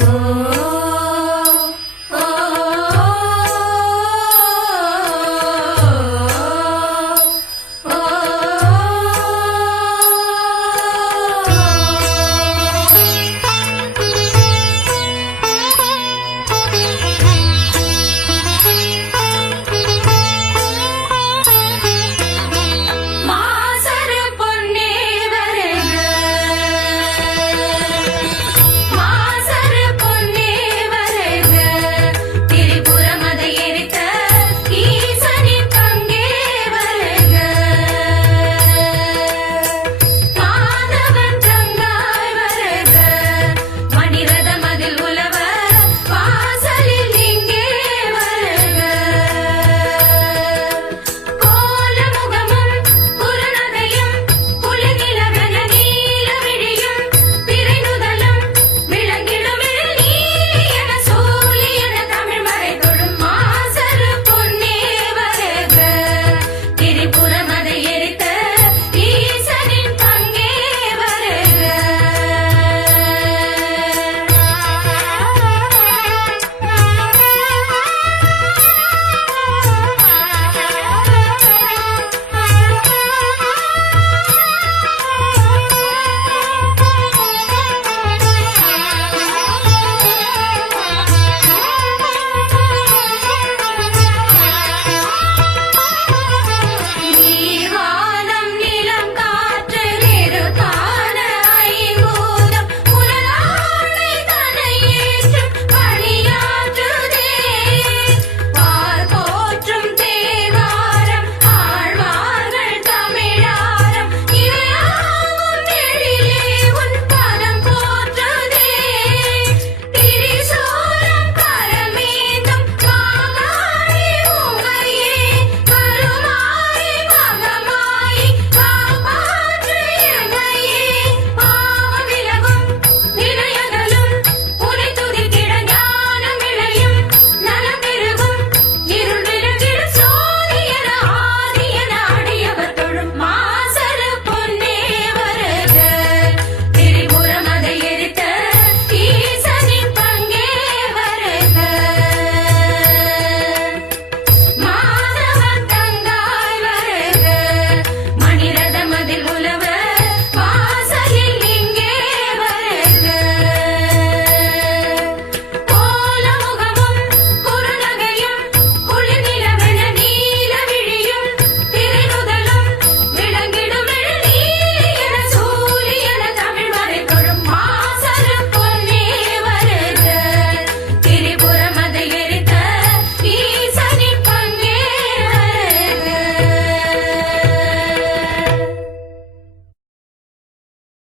Oh.